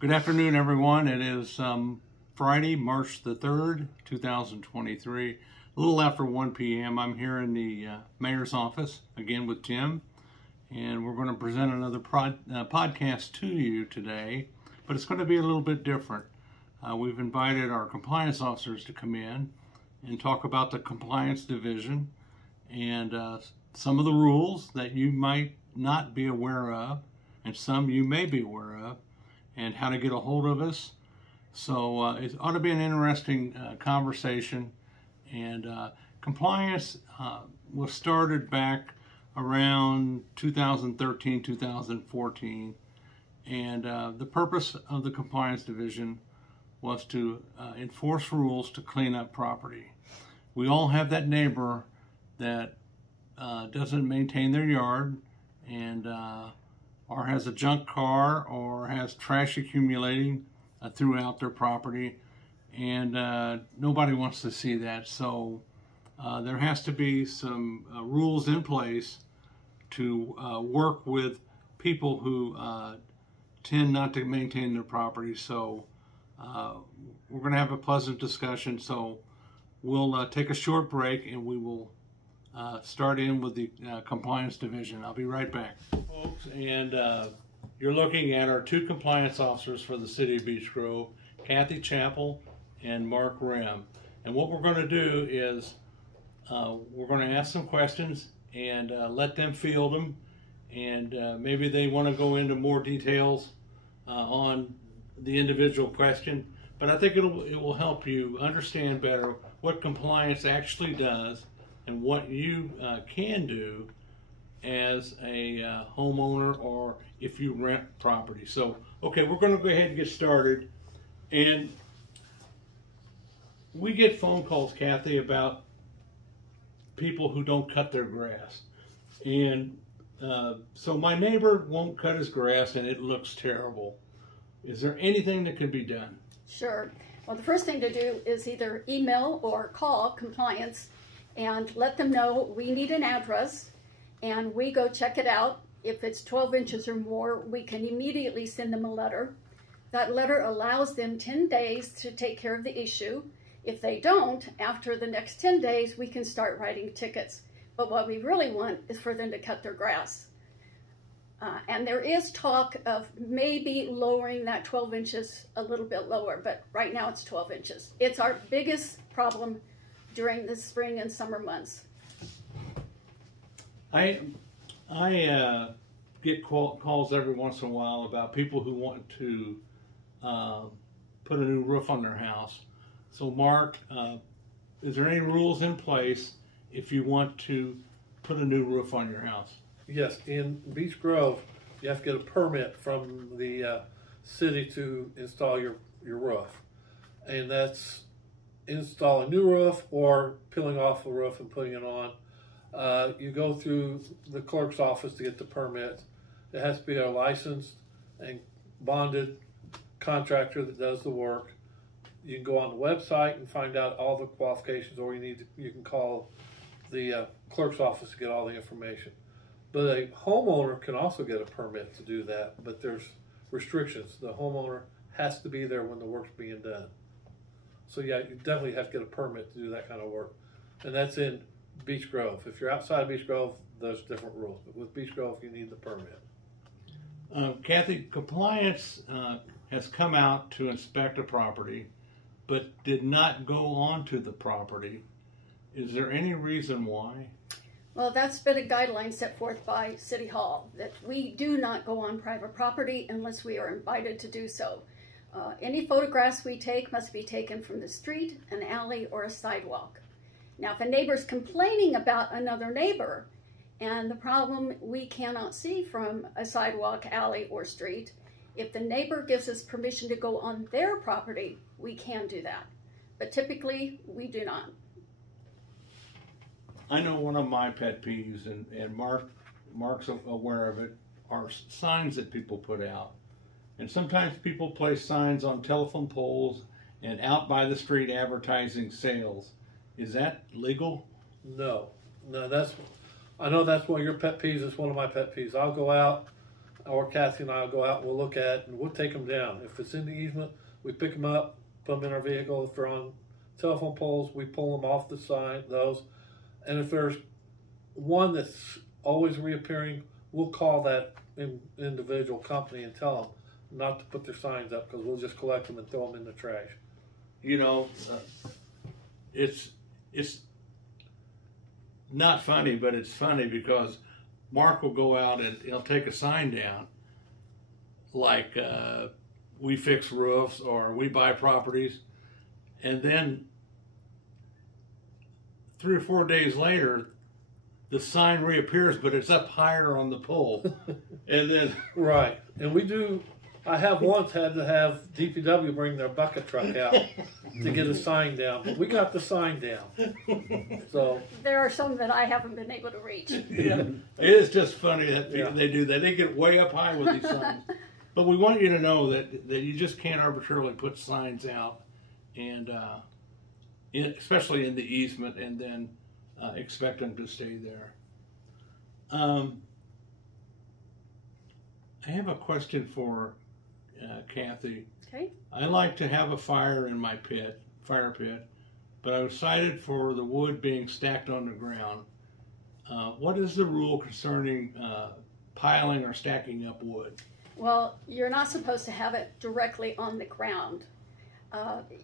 Good afternoon, everyone. It is Friday, March the 3rd, 2023. A little after 1 p.m. I'm here in the mayor's office, again with Tim, and we're going to present another podcast to you today, but it's going to be a little bit different. We've invited our compliance officers to come in and talk about the compliance division and some of the rules that you might not be aware of and some you may be aware of, and how to get a hold of us. So it ought to be an interesting conversation. And compliance was started back around 2013, 2014. And the purpose of the compliance division was to enforce rules to clean up property. We all have that neighbor that doesn't maintain their yard and or has a junk car or has trash accumulating throughout their property, and nobody wants to see that. So there has to be some rules in place to work with people who tend not to maintain their property. So we're going to have a pleasant discussion. So we'll take a short break and we will start in with the compliance division. I'll be right back, folks. And you're looking at our two compliance officers for the city of Beech Grove, Kathy Chappell and Mark Rim. And what we're going to do is we're going to ask some questions and let them field them, and maybe they want to go into more details on the individual question. But I think it will help you understand better what compliance actually does and what you can do as a homeowner or if you rent property. So, okay, we're going to go ahead and get started. And we get phone calls, Kathy, about people who don't cut their grass. And so my neighbor won't cut his grass and it looks terrible. Is there anything that can be done? Sure. Well, the first thing to do is either email or call compliance and let them know we need an address and we go check it out. If it's 12 inches or more, we can immediately send them a letter. That letter allows them 10 days to take care of the issue. If they don't, after the next 10 days, we can start writing tickets. But what we really want is for them to cut their grass. And there is talk of maybe lowering that 12 inches a little bit lower, but right now it's 12 inches. It's our biggest problem during the spring and summer months. I get calls every once in a while about people who want to put a new roof on their house. So Mark, is there any rules in place if you want to put a new roof on your house? Yes, in Beech Grove, you have to get a permit from the city to install your roof. And that's install a new roof or peeling off the roof and putting it on. You go through the clerk's office to get the permit. It has to be a licensed and bonded contractor that does the work. You can go on the website and find out all the qualifications, or you can call the clerk's office to get all the information. But a homeowner can also get a permit to do that, but there's restrictions. The homeowner has to be there when the work's being done. So yeah, you definitely have to get a permit to do that kind of work. And that's in Beech Grove. If you're outside Beech Grove, there's different rules. But with Beech Grove, you need the permit. Kathy, compliance has come out to inspect a property, but did not go onto the property. Is there any reason why? Well, that's been a guideline set forth by City Hall, that we do not go on private property unless we are invited to do so. Any photographs we take must be taken from the street, an alley, or a sidewalk. Now, if a neighbor's complaining about another neighbor, and the problem we cannot see from a sidewalk, alley, or street, if the neighbor gives us permission to go on their property, we can do that. But typically, we do not. I know one of my pet peeves, and Mark's aware of it, are signs that people put out. And sometimes people place signs on telephone poles and out by the street advertising sales. Is that legal? No, I know that's one of your pet peeves. It's one of my pet peeves. I'll go out or Kathy and I will go out and we'll look at and we'll take them down. If it's in the easement, we pick them up, put them in our vehicle. If they're on telephone poles, we pull them off the side, those. And if there's one that's always reappearing, we'll call that individual company and tell them not to put their signs up, because we'll just collect them and throw them in the trash. You know, it's not funny, but it's funny because Mark will go out and he'll take a sign down, like we fix roofs or we buy properties, and then 3 or 4 days later, the sign reappears, but it's up higher on the pole. And then right, and we do. I have once had to have DPW bring their bucket truck out to get a sign down, but we got the sign down. So there are some that I haven't been able to reach. Yeah, it is just funny that they do that. They get way up high with these signs. But we want you to know that you just can't arbitrarily put signs out, and especially in the easement, and then expect them to stay there. I have a question for Kathy. Okay. I like to have a fire in my fire pit, but I was cited for the wood being stacked on the ground. What is the rule concerning piling or stacking up wood? Well, you're not supposed to have it directly on the ground.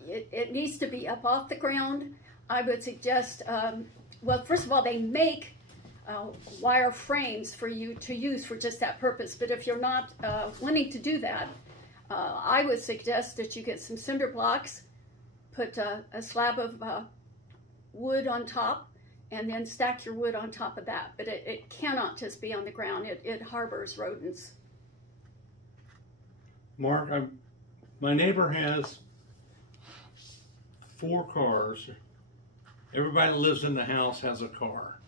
It needs to be up off the ground. I would suggest, well, first of all, they make wire frames for you to use for just that purpose. But if you're not wanting to do that, I would suggest that you get some cinder blocks, put a slab of wood on top, and then stack your wood on top of that. But it cannot just be on the ground. It harbors rodents. Mark, my neighbor has 4 cars. Everybody that lives in the house has a car.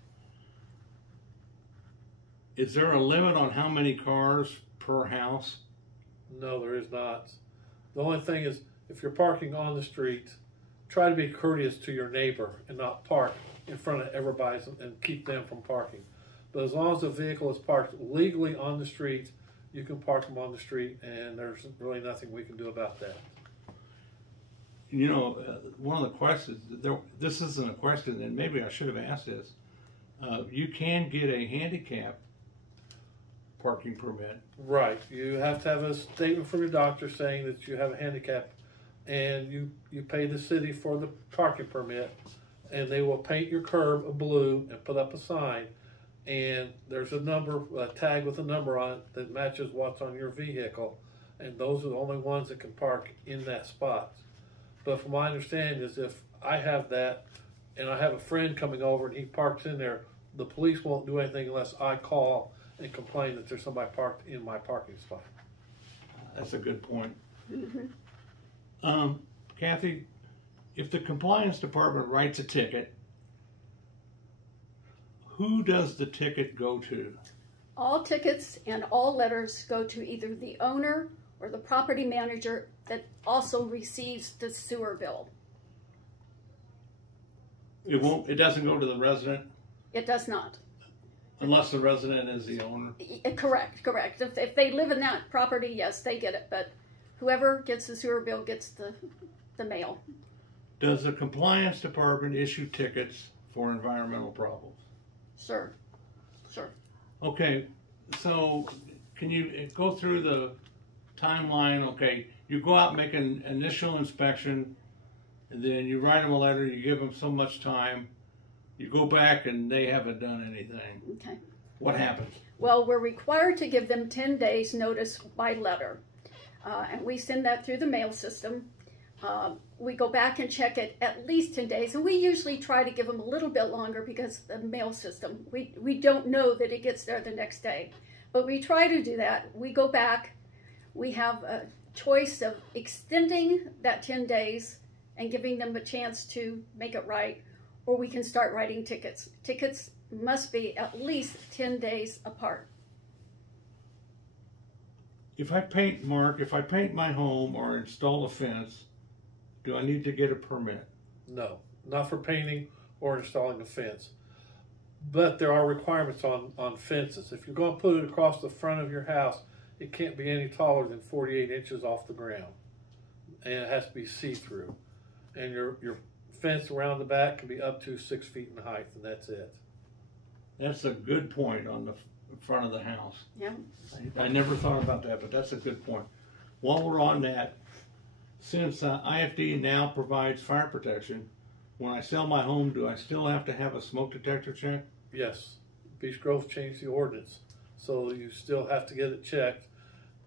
Is there a limit on how many cars per house? no, there is not. The only thing is, if you're parking on the street, try to be courteous to your neighbor and not park in front of everybody's and keep them from parking. But as long as the vehicle is parked legally on the street, you can park them on the street, and there's really nothing we can do about that. You know, one of the questions, this isn't a question, and maybe I should have asked this. You can get a handicap parking permit. Right. You have to have a statement from your doctor saying that you have a handicap, and you pay the city for the parking permit, and they will paint your curb blue and put up a sign, and there's a tag with a number on it that matches what's on your vehicle, and those are the only ones that can park in that spot. But from my understanding is, if I have that and I have a friend coming over and he parks in there, the police won't do anything unless I call and complain that there's somebody parked in my parking spot. That's a good point. Kathy, if the compliance department writes a ticket, who does the ticket go to? All tickets and all letters go to either the owner or the property manager that also receives the sewer bill. It doesn't go to the resident? It does not. Unless the resident is the owner? Correct. If they live in that property, yes, they get it. But whoever gets the sewer bill gets the mail. Does the compliance department issue tickets for environmental problems? Sure. Okay, so can you go through the timeline? Okay, you go out and make an initial inspection, and then you write them a letter, you give them so much time, you go back and they haven't done anything. Okay. What happens? Well, we're required to give them 10 days notice by letter, and we send that through the mail system. We go back and check it at least 10 days, and we usually try to give them a little bit longer because the mail system, we don't know that it gets there the next day. But we try to do that. We go back, we have a choice of extending that 10 days and giving them a chance to make it right, or we can start writing tickets. Tickets must be at least 10 days apart. If I paint my home or install a fence, do I need to get a permit? No, not for painting or installing a fence. But there are requirements on fences. If you're going to put it across the front of your house, it can't be any taller than 48 inches off the ground, and it has to be see-through. And your fence around the back can be up to 6 feet in height, and that's it. That's a good point on the front of the house. Yeah. I never thought about that, but that's a good point. While we're on that, since IFD now provides fire protection, when I sell my home, do I still have to have a smoke detector check? Yes, Beech Grove changed the ordinance, so you still have to get it checked.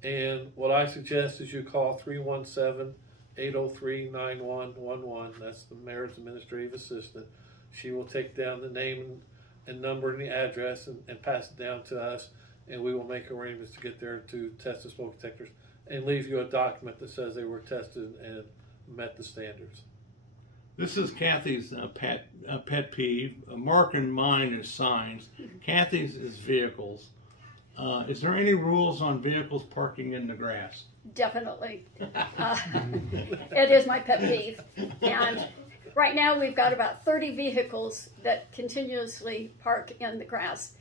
And what I suggest is you call 317-803-9111. That's the mayor's administrative assistant. She will take down the name and number and the address and pass it down to us, and we will make arrangements to get there to test the smoke detectors and leave you a document that says they were tested and met the standards. This is Kathy's pet peeve. Mark and mine is signs. Kathy's is vehicles. Is there any rules on vehicles parking in the grass? Definitely. It is my pet peeve. And right now we've got about 30 vehicles that continuously park in the grass.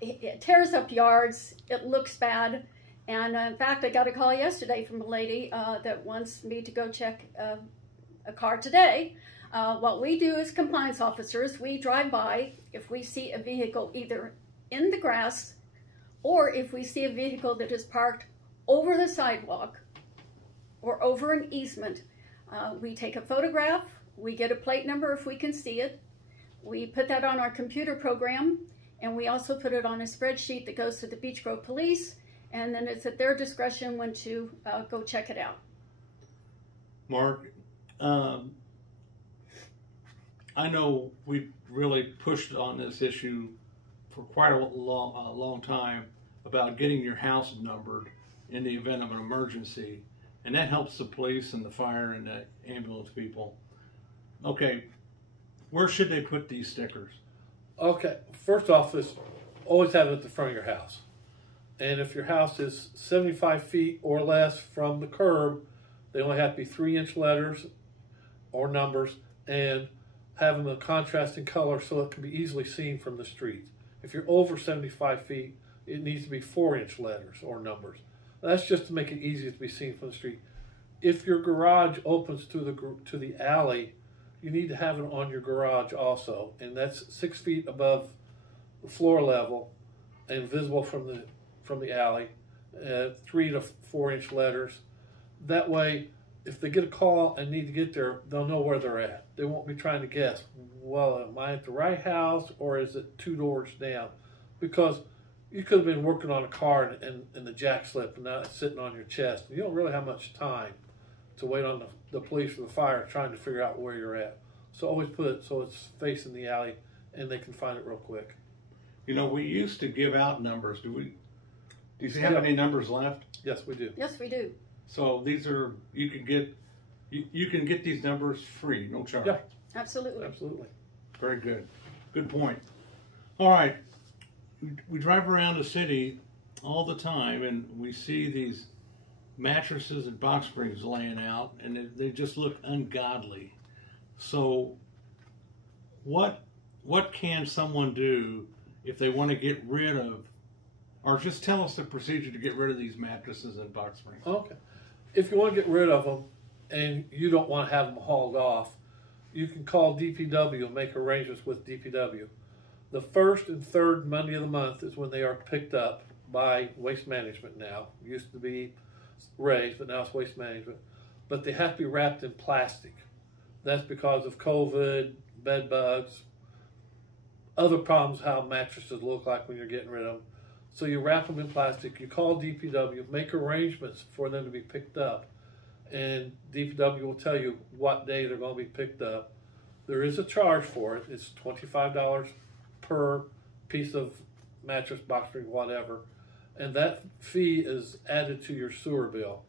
It tears up yards. It looks bad. And in fact, I got a call yesterday from a lady that wants me to go check a car today. What we do as compliance officers, we drive by if we see a vehicle either in the grass or if we see a vehicle that is parked over the sidewalk or over an easement. We take a photograph, we get a plate number if we can see it, we put that on our computer program, and we also put it on a spreadsheet that goes to the Beech Grove Police, and then it's at their discretion when to go check it out. Mark, I know we really pushed on this issue for quite a long time about getting your house numbered in the event of an emergency, and that helps the police and the fire and the ambulance people. Okay, where should they put these stickers? Okay, first off, always have it at the front of your house. And if your house is 75 feet or less from the curb, they only have to be 3-inch letters or numbers, and have them a contrasting color so it can be easily seen from the street. If you're over 75 feet, it needs to be 4-inch letters or numbers. That's just to make it easy to be seen from the street. If your garage opens to the alley, you need to have it on your garage also, and that's 6 feet above the floor level and visible from the alley. 3 to 4-inch letters. That way, if they get a call and need to get there, they'll know where they're at. They won't be trying to guess, well, am I at the right house or is it 2 doors down? Because you could have been working on a car and the jack slipped and now it's sitting on your chest. You don't really have much time to wait on the police or the fire trying to figure out where you're at. So always put it so it's facing the alley and they can find it real quick. You know, we used to give out numbers. Do you have any numbers left? Yes, we do. Yes, we do. So these are, you can get these numbers free, no charge. Yeah. Absolutely. Absolutely. Very good. Good point. All right. We drive around the city all the time and we see these mattresses and box springs laying out and they just look ungodly. So what can someone do if they want to get rid of, or just tell us the procedure to get rid of these mattresses and box springs? Okay. If you want to get rid of them and you don't want to have them hauled off, you can call DPW and make arrangements with DPW. The first and third Monday of the month is when they are picked up by Waste Management now. It used to be Ray's, but now it's Waste Management. But they have to be wrapped in plastic. That's because of COVID, bed bugs, other problems how mattresses look like when you're getting rid of them. So you wrap them in plastic, you call DPW, make arrangements for them to be picked up, and DPW will tell you what day they're going to be picked up. There is a charge for it. It's $25 per piece of mattress, box spring, whatever, and that fee is added to your sewer bill.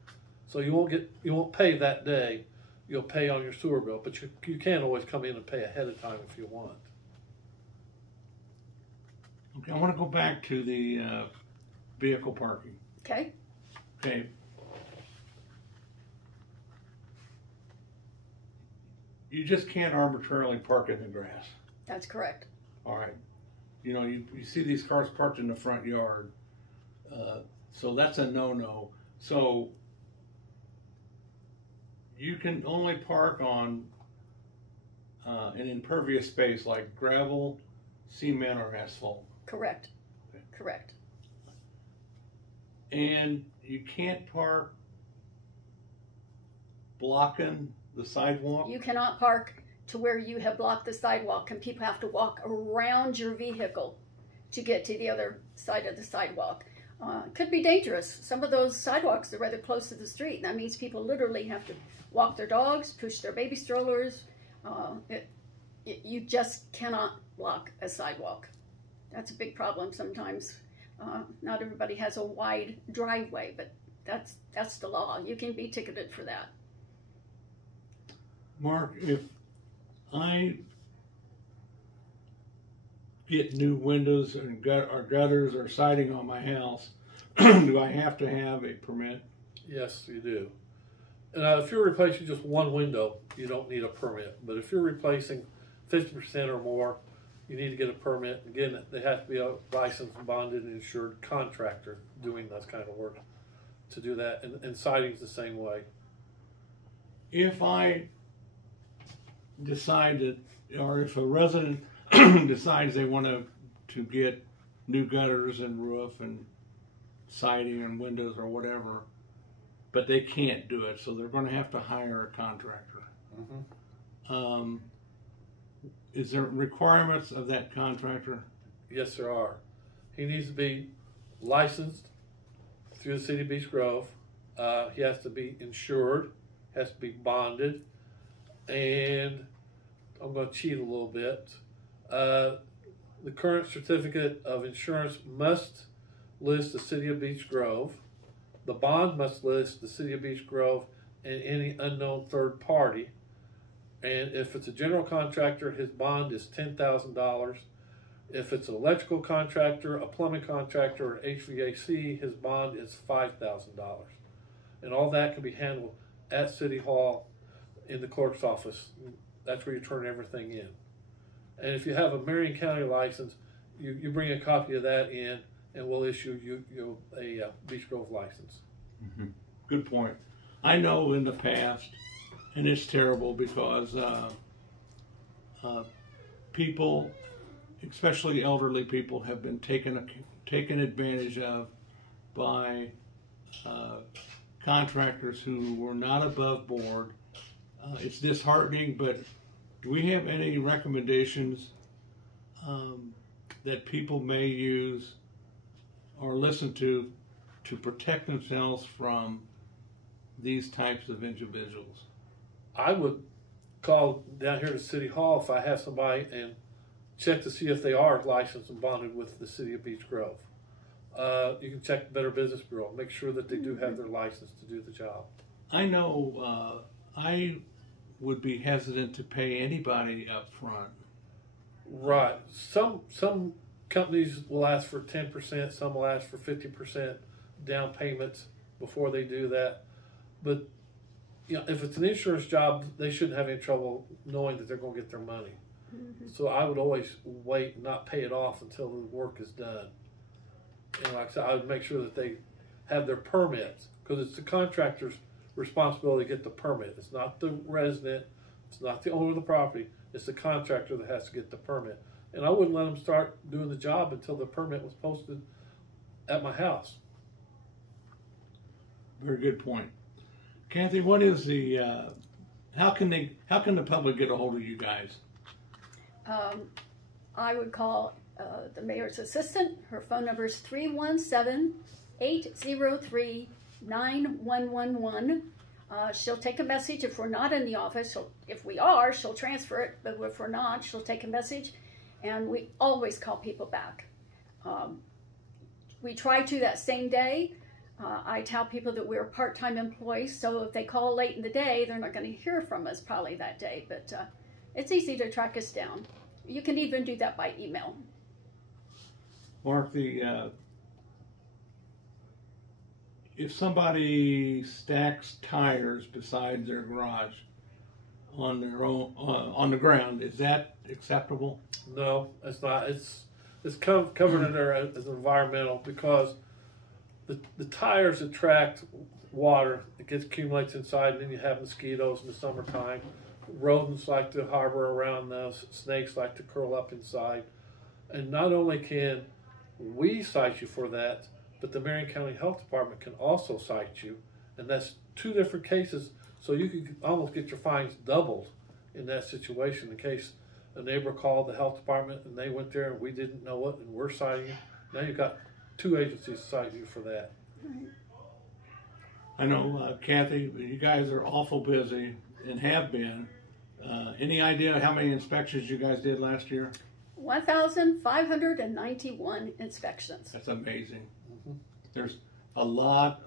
So you won't pay that day. You'll pay on your sewer bill, but you can always come in and pay ahead of time if you want. Okay, I want to go back to the vehicle parking. Okay. Okay. You just can't arbitrarily park in the grass. That's correct. All right. You know, you see these cars parked in the front yard. So that's a no-no. So you can only park on an impervious space like gravel, cement, or asphalt. Correct. Okay. Correct. And you can't park blocking the sidewalk? You cannot park to where you have blocked the sidewalk, and people have to walk around your vehicle to get to the other side of the sidewalk. Could be dangerous. Some of those sidewalks are rather close to the street. That means people literally have to walk their dogs, push their baby strollers. You just cannot block a sidewalk. That's a big problem sometimes. Not everybody has a wide driveway, but that's the law. You can be ticketed for that. Mark, if I get new windows or gutters or siding on my house, do I have to have a permit? Yes, you do. And if you're replacing just one window, you don't need a permit. But if you're replacing 50% or more, you need to get a permit. Again, they have to be a licensed, bonded, and insured contractor doing that kind of work to do that. And siding's the same way. If I decide that, or if a resident decides they want to get new gutters and roof and siding and windows or whatever, but they can't do it, so they're going to have to hire a contractor. Mm-hmm. Is there requirements of that contractor? Yes, there are. He needs to be licensed through the city of Beech Grove. He has to be insured, has to be bonded, and I'm going to cheat a little bit. The current certificate of insurance must list the city of Beech Grove. The bond must list the city of Beech Grove and any unknown third party. And if it's a general contractor, his bond is $10,000. If it's an electrical contractor, a plumbing contractor, or HVAC, his bond is $5,000. And all that can be handled at City Hall in the clerk's office. That's where you turn everything in. And if you have a Marion County license, you bring a copy of that in, and we'll issue you a Beech Grove license. Mm-hmm. Good point. I know in the past, and it's terrible because people, especially elderly people, have been taken advantage of by contractors who were not above board. It's disheartening, but do we have any recommendations that people may use or listen to protect themselves from these types of individuals? I would call down here to City Hall if I have somebody and check to see if they are licensed and bonded with the city of Beech Grove. You can check the Better Business Bureau, make sure that they do have their license to do the job. I know I would be hesitant to pay anybody up front. Right. Some companies will ask for 10%, some will ask for 50% down payments before they do that. But you know, if it's an insurance job, they shouldn't have any trouble knowing that they're going to get their money. Mm-hmm. So I would always wait and not pay it off until the work is done. And like I said, I would make sure that they have their permits, because it's the contractor's responsibility to get the permit. It's not the resident, it's not the owner of the property, it's the contractor that has to get the permit. And I wouldn't let them start doing the job until the permit was posted at my house. Very good point. Kathy, what is the, how can the public get a hold of you guys? I would call the mayor's assistant. Her phone number is 317-803-9111. She'll take a message if we're not in the office. If we are, she'll transfer it, but if we're not, she'll take a message, and we always call people back. We try to that same day. I tell people that we're part-time employees, so if they call late in the day, they're not going to hear from us probably that day, but it's easy to track us down. You can even do that by email. Mark, if somebody stacks tires beside their garage on their own on the ground, is that acceptable? No, it's not. It's covered in there as environmental, because the tires attract water. It gets accumulates inside, and then you have mosquitoes in the summertime. Rodents like to harbor around those. Snakes like to curl up inside. And not only can we cite you for that, but the Marion County Health Department can also cite you. And that's two different cases, so you could almost get your fines doubled in that situation in case a neighbor called the health department and they went there and we didn't know it and we're citing you. Now you've got two agencies citing you for that. Right. I know, Kathy, you guys are awful busy and have been. Any idea how many inspections you guys did last year? 1,591 inspections. That's amazing. There's a lot.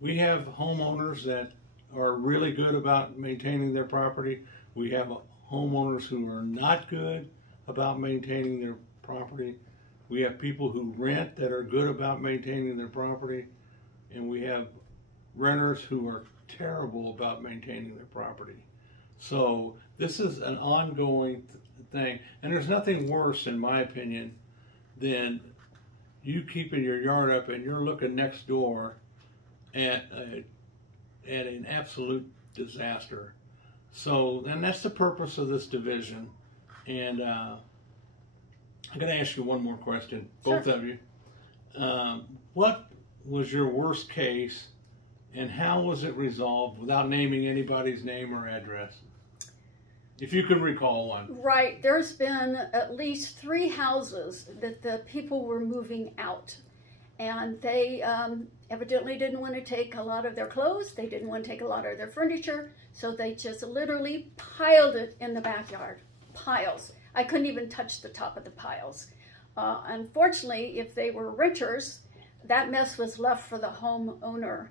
We have homeowners that are really good about maintaining their property. We have homeowners who are not good about maintaining their property. We have people who rent that are good about maintaining their property. And we have renters who are terrible about maintaining their property. So this is an ongoing thing. And there's nothing worse, in my opinion, than you keeping your yard up and you're looking next door at an absolute disaster. So, and that's the purpose of this division. And I'm going to ask you one more question, both Sure. of you. What was your worst case, and how was it resolved without naming anybody's name or address? If you can recall one. Right. There's been at least 3 houses that the people were moving out. And they evidently didn't want to take a lot of their clothes. They didn't want to take a lot of their furniture. So they just literally piled it in the backyard. Piles. I couldn't even touch the top of the piles. Unfortunately, if they were renters, that mess was left for the homeowner.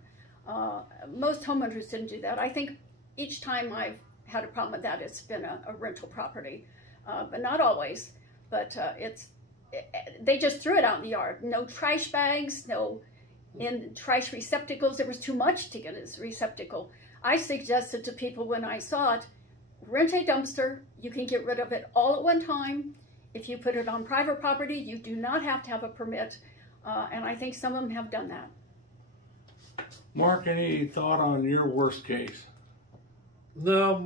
Most homeowners didn't do that. I think each time I've had a problem with that, it's been a rental property, but not always. But they just threw it out in the yard. No trash bags, no in trash receptacles. There was too much to get as receptacle. I suggested to people when I saw it, rent a dumpster. You can get rid of it all at one time. If you put it on private property, you do not have to have a permit. And I think some of them have done that. Mark, any thought on your worst case? No,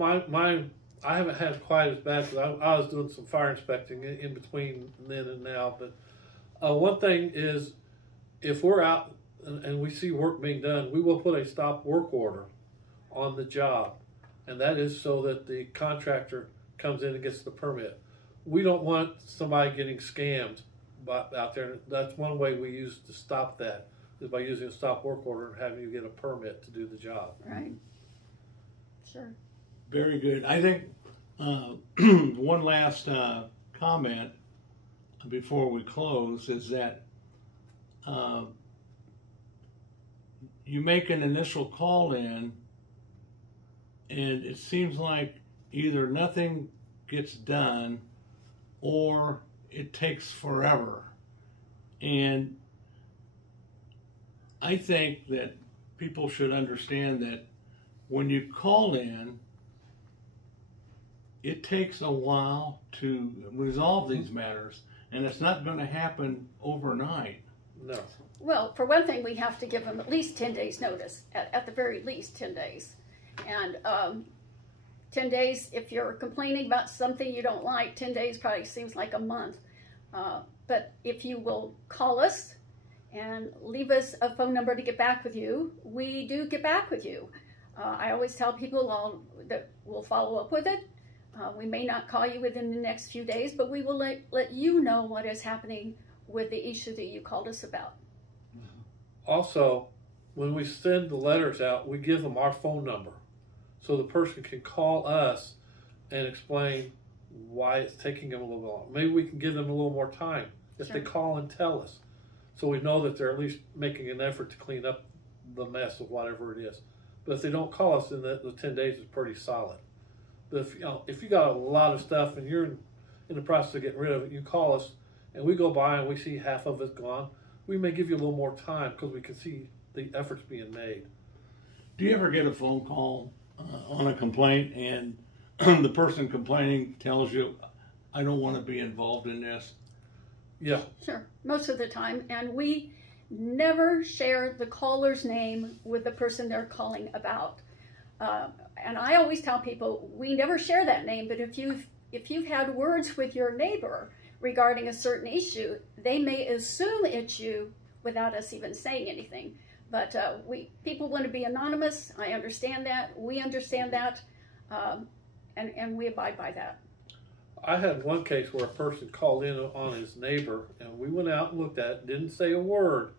I haven't had quite as bad because I was doing some fire inspecting in between then and now. But one thing is, if we're out and we see work being done, we will put a stop work order on the job. And that is so that the contractor comes in and gets the permit. We don't want somebody getting scammed out there. That's one way we use to stop that, is by using a stop work order and having you get a permit to do the job. Right. Sure. Very good. I think one last comment before we close is that you make an initial call in and it seems like either nothing gets done or it takes forever. And I think that people should understand that when you call in, it takes a while to resolve these matters, and it's not going to happen overnight. No. Well, for one thing, we have to give them at least 10 days notice, at the very least 10 days. And 10 days, if you're complaining about something you don't like, 10 days probably seems like a month. But if you will call us and leave us a phone number to get back with you, we do get back with you. I always tell people that we'll follow up with it. We may not call you within the next few days, but we will let you know what is happening with the issue that you called us about. Also, when we send the letters out, we give them our phone number so the person can call us and explain why it's taking them a little bit long. Maybe we can give them a little more time if they call and tell us, so we know that they're at least making an effort to clean up the mess of whatever it is. But if they don't call us, then the 10 days is pretty solid. But if you got a lot of stuff and you're in the process of getting rid of it, you call us and we go by and we see half of it gone, we may give you a little more time because we can see the efforts being made. Do you ever get a phone call on a complaint and the person complaining tells you, I don't want to be involved in this? Yeah. Sure, most of the time. And we never share the caller's name with the person they're calling about. And I always tell people, we never share that name, but if you've had words with your neighbor regarding a certain issue, they may assume it's you without us even saying anything. But people want to be anonymous. I understand that. We understand that. And we abide by that. I had one case where a person called in on his neighbor, and we went out and looked at it, didn't say a word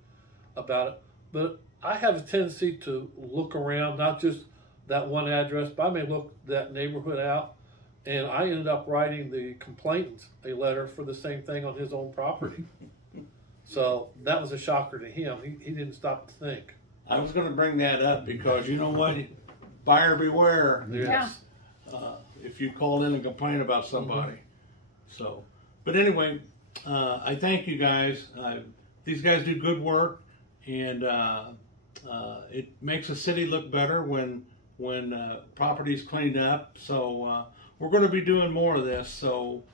about it. But I have a tendency to look around, not just that one address, but I may look that neighborhood out, and I ended up writing the complainant a letter for the same thing on his own property. So that was a shocker to him. He didn't stop to think. I was going to bring that up because you know what? Buyer beware. Yes. If you call in and complain about somebody. So, but anyway, I thank you guys. These guys do good work, and it makes the city look better when property's cleaned up. So we're going to be doing more of this. So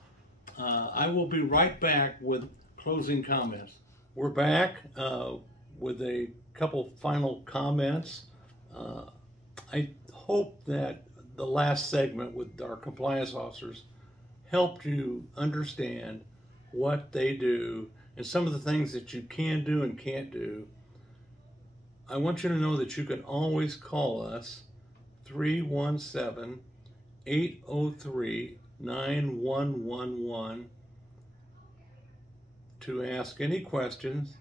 I will be right back with closing comments. We're back with a couple final comments. I hope that the last segment with our compliance officers helped you understand what they do and some of the things that you can do and can't do. I want you to know that you can always call us 317-803-9111 to ask any questions.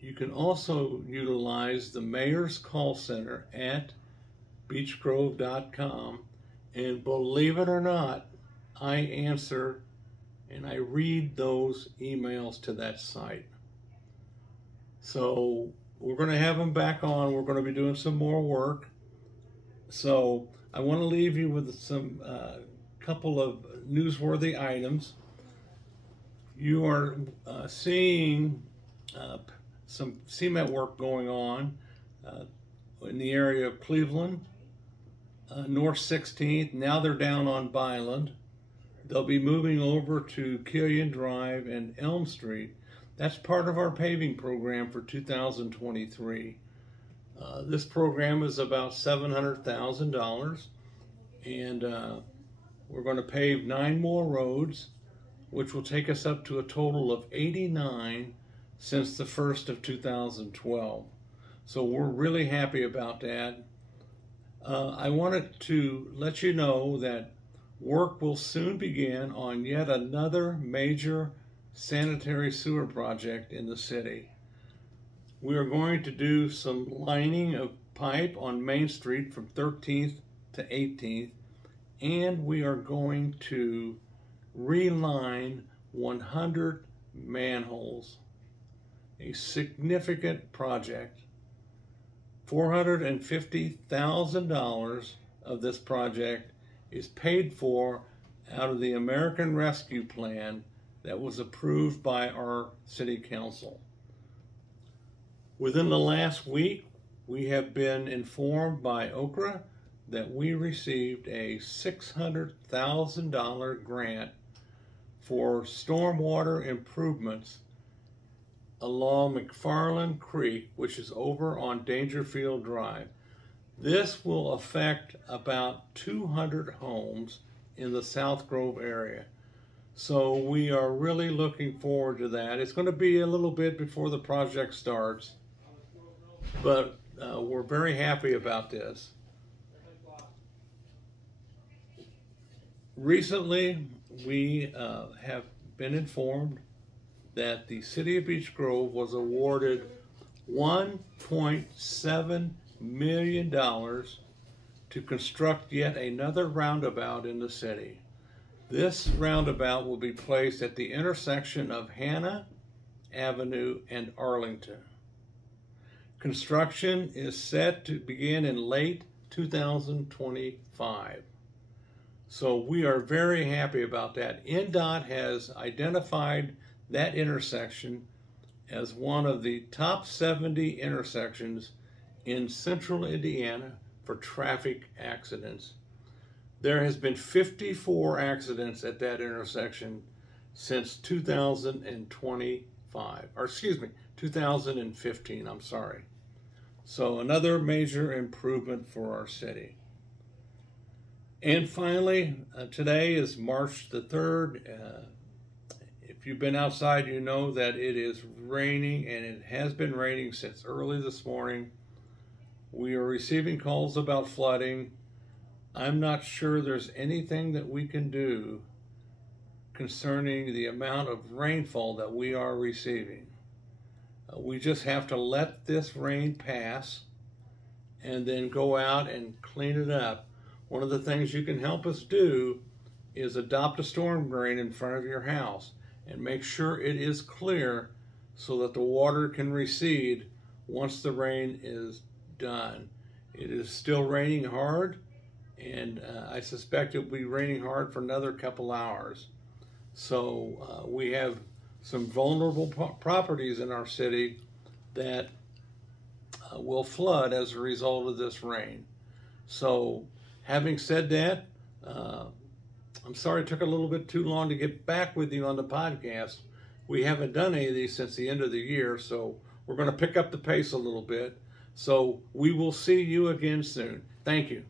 You can also utilize the mayor's call center at beechgrove.com, and believe it or not, I answer and I read those emails to that site. So we're going to have them back on. We're going to be doing some more work. So I want to leave you with some couple of newsworthy items. You are seeing some cement work going on in the area of Cleveland, North 16th. Now they're down on Byland. They'll be moving over to Killian Drive and Elm Street. That's part of our paving program for 2023. This program is about $700,000, and we're going to pave 9 more roads, which will take us up to a total of 89 since the 1st of 2012. So we're really happy about that. I wanted to let you know that work will soon begin on yet another major sanitary sewer project in the city. We are going to do some lining of pipe on Main Street from 13th to 18th, and we are going to reline 100 manholes. A significant project. $450,000 of this project is paid for out of the American Rescue Plan that was approved by our city council. Within the last week, we have been informed by Okra that we received a $600,000 grant for stormwater improvements along McFarland Creek, which is over on Dangerfield Drive. This will affect about 200 homes in the South Grove area. So we are really looking forward to that. It's going to be a little bit before the project starts, but we're very happy about this. Recently, we have been informed that the City of Beech Grove was awarded $1.7 million to construct yet another roundabout in the city. This roundabout will be placed at the intersection of Hannah Avenue and Arlington. Construction is set to begin in late 2025. So we are very happy about that. NDOT has identified that intersection as one of the top 70 intersections in central Indiana for traffic accidents. There has been 54 accidents at that intersection since 2025, or excuse me, 2015, I'm sorry. So another major improvement for our city. And finally, today is March the 3rd. If you've been outside, you know that it is raining, and it has been raining since early this morning. We are receiving calls about flooding. I'm not sure there's anything that we can do concerning the amount of rainfall that we are receiving. We just have to let this rain pass and then go out and clean it up. One of the things you can help us do is adopt a storm drain in front of your house and make sure it is clear so that the water can recede once the rain is done. It is still raining hard, and I suspect it will be raining hard for another couple hours. So we have some vulnerable properties in our city that will flood as a result of this rain. So having said that, I'm sorry it took a little bit too long to get back with you on the podcast. We haven't done any of these since the end of the year, so we're going to pick up the pace a little bit. So we will see you again soon. Thank you.